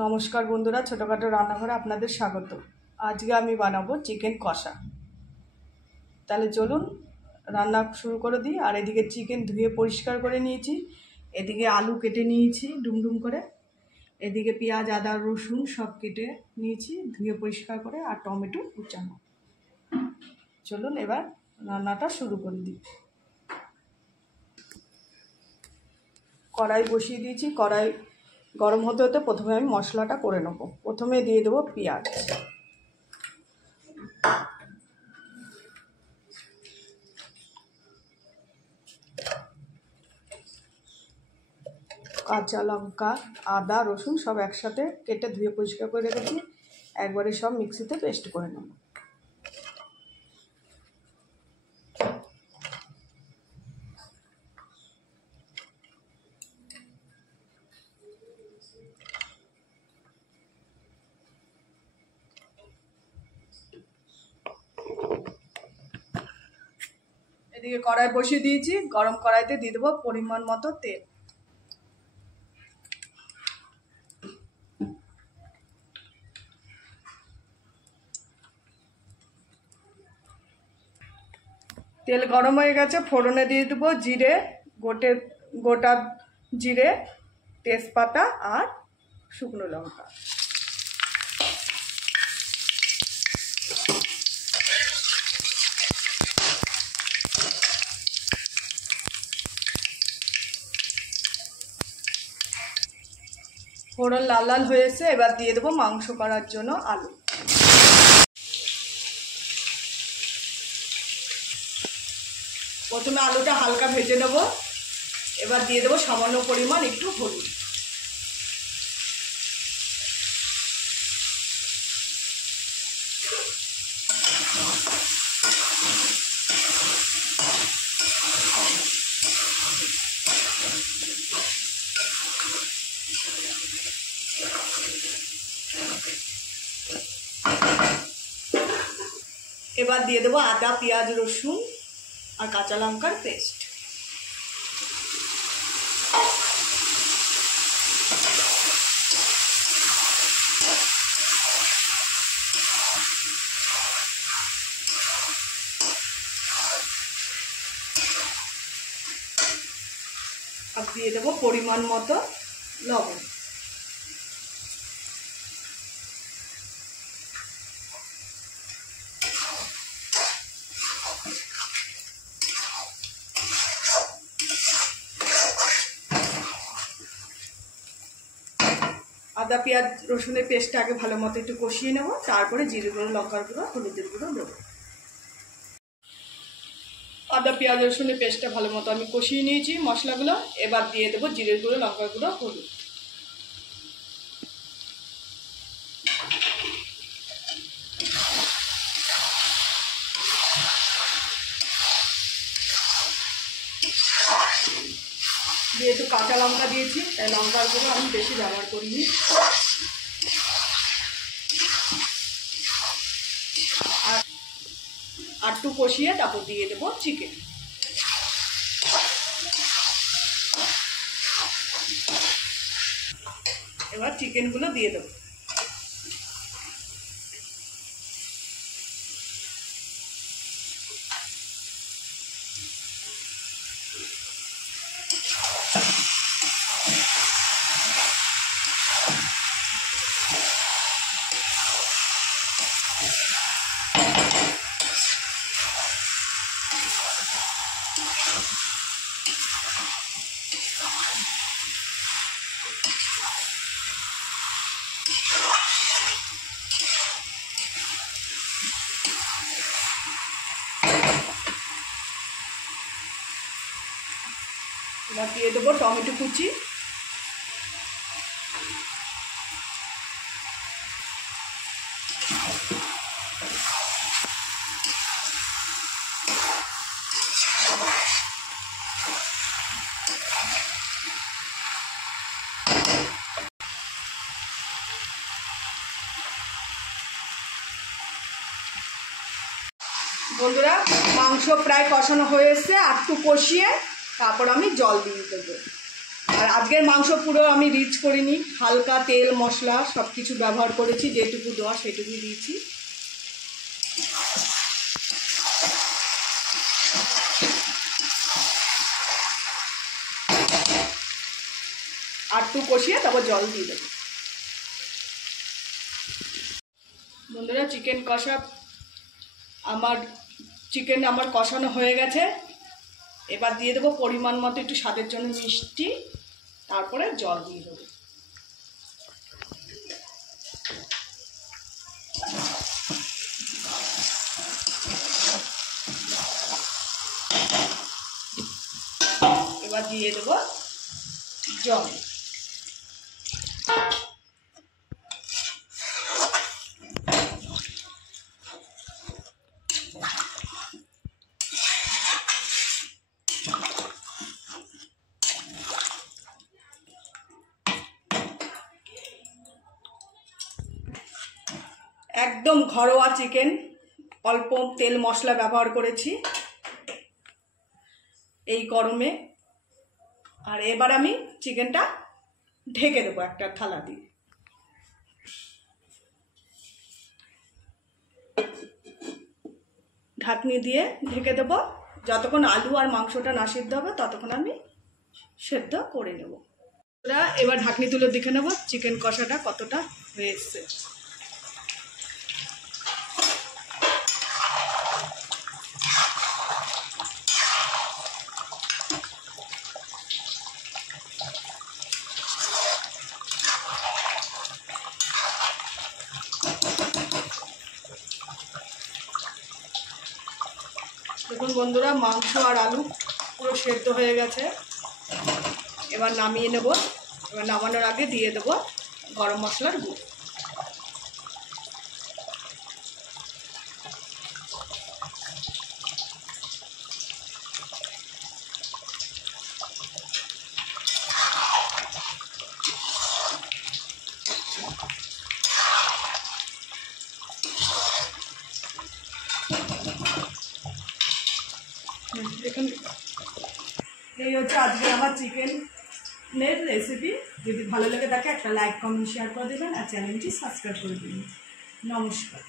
নমস্কার বন্ধুরা, ছোটোখাটো রান্নাঘরে আপনাদের স্বাগত। আজকে আমি বানাবো চিকেন কষা। তাহলে চলুন রান্না শুরু করে দিই। আর এদিকে চিকেন ধুয়ে পরিষ্কার করে নিয়েছি, এদিকে আলু কেটে নিয়েছি ডুমডুম করে, এদিকে পেঁয়াজ আদা রসুন সব কেটে নিয়েছি ধুয়ে পরিষ্কার করে, আর টমেটো কুচানো। চলুন এবার রান্নাটা শুরু করে দিই। কড়াই বসিয়ে দিয়েছি, কড়াই গরম হতে হতে প্রথমে আমি মশলাটা করে নেব। প্রথমে দিয়ে দেবো পেঁয়াজ, কাঁচা লঙ্কা আদা রসুন সব একসাথে কেটে ধুয়ে পরিষ্কার করে রেখেছি, একবারে সব মিক্সিতে পেস্ট করে নেব। এদিকে কড়াই বসিয়ে দিয়েছি, গরম কড়াইতে দিয়ে দেবো পরিমাণ মতো তেল। তেল গরম হয়ে গেছে, ফোড়নে দিয়ে দেবো জিরে, গোটা জিরে, তেজপাতা আর শুকনো লঙ্কা। ফোড়ন লাল লাল হয়েছে, এবার দিয়ে দেবো মাংস করার জন্য আলু। প্রথমে আলুটা হালকা ভেজে নেব, এবার দিয়ে দেবো সামান্য পরিমাণ একটু হলুদ। এবার দিয়ে দেবো আদা পেঁয়াজ রসুন আর কাঁচা লঙ্কার পেস্ট। আর দিয়ে দেবো পরিমাণ মতো লবণ। আদা পেঁয়াজ রসুনের পেস্টটা আগে ভালো মতো একটু কষিয়ে নেব, তারপরে জিরে গুঁড়ো লঙ্কার গুঁড়ো হলুদের গুঁড়ো দেবো। আদা পেঁয়াজ রসুনের পেস্টটা ভালো মতো আমি কষিয়ে নিয়েছি মশলাগুলো, এবার দিয়ে দেবো জিরে গুঁড়ো লঙ্কার গুঁড়ো হলুদ। যেহেতু কাঁচা লঙ্কা দিয়েছি তাই লঙ্কার গুঁড়ো আমি বেশি ব্যবহার করিনি। আর একটু কষিয়ে তারপর দিয়ে দেবো চিকেন। এবার চিকেনগুলো দিয়ে দেবো। এবার দিয়ে দেবো টমেটো কুচি, বন্ধুরা মাংস প্রায় কষানো হয়ে এসছে, আর একটু কষিয়ে তারপর আমি জল দিয়ে দেবো। আর আজকের মাংস পুরো আমি রিচ করিনি, হালকা তেল মশলা সব কিছু ব্যবহার করেছি, যেটুকু দেওয়া সেটুকুই দিয়েছি। আর একটু কষিয়ে তারপর জল দিয়ে দেবো। বন্ধুরা, চিকেন আমার কষানো হয়ে গেছে। এবার দিয়ে দেবো পরিমাণ মতো একটু স্বাদের জন্য মিষ্টি, তারপরে জল দিয়ে দেবো। এবার দিয়ে দেবো জল। একদম ঘরোয়া চিকেন, অল্প তেল মশলা ব্যবহার করেছি এই গরমে। আর এবার আমি চিকেনটা ঢেকে দেবো একটা থালা দিয়ে। ঢাকনি দিয়ে ঢেকে দেবো, যতক্ষণ আলু আর মাংসটা না সিদ্ধ হবে ততক্ষণ আমি সেদ্ধ করে নেব। এবার ঢাকনি তুলে দেখে নেব চিকেন কষাটা কতটা হয়ে এসছে। দেখুন বন্ধুরা, মাংস আর আলু পুরো সেদ্ধ হয়ে গেছে। এবার নামিয়ে নেব। এবার নামানোর আগে দিয়ে দেব গরম মশলার গুঁড়ো। দেখুন, এই হচ্ছে আজকে আমার চিকেনের রেসিপি। যদি ভালো লেগে থাকে একটা লাইক কমেন্ট শেয়ার করে দেবেন আর চ্যানেলটি সাবস্ক্রাইব করে দেবেন। নমস্কার।